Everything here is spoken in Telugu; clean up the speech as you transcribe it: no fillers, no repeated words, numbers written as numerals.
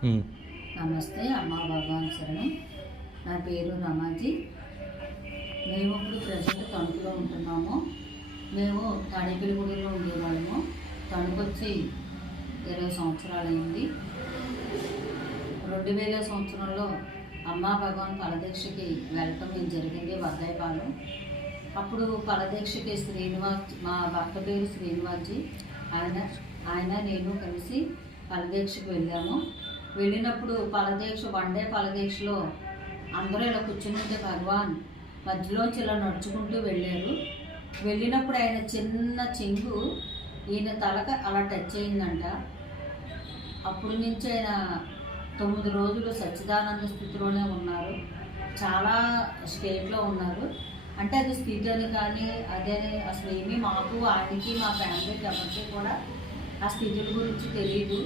నమస్తే అమ్మ భగవాన్ శరణం. నా పేరు రమాజీ. మేము ఇప్పుడు ప్రజెంట్ తణుకులో ఉంటున్నాము. మేము తాడేపల్లిగూడెంలో ఉండేవాళ్ళము. తణుకు వచ్చి 20 సంవత్సరాలైంది. 2000 సంవత్సరంలో అమ్మా భగవాన్ పలదీక్షకి వెళ్ళటం మేము జరిగింది వర్ధాయపాలెం. అప్పుడు పలదీక్షకి శ్రీనివాస్, మా భర్త పేరు శ్రీనివాస్జీ, ఆయన నేను కలిసి పలదీక్షకు వెళ్ళాము. వెళ్ళినప్పుడు పలదీక్ష వన్డే పలదీక్షలో అందరూ ఇలా కూర్చుంటే భగవాన్ మధ్యలోంచి ఇలా నడుచుకుంటూ వెళ్ళారు. వెళ్ళినప్పుడు ఆయన చిన్న చెంగు ఈయన తలక అలా టచ్ అయిందంట. అప్పటి నుంచి ఆయన 9 రోజులు సచ్చిదానంద స్థితిలోనే ఉన్నారు. చాలా స్టేట్లో ఉన్నారు. అంటే అది స్థితి అని కానీ అదే అసలు ఏమీ మాకు ఆయనకి మా ఫ్యామిలీకి ఎవరికి కూడా ఆ స్థితుల గురించి తెలియదు.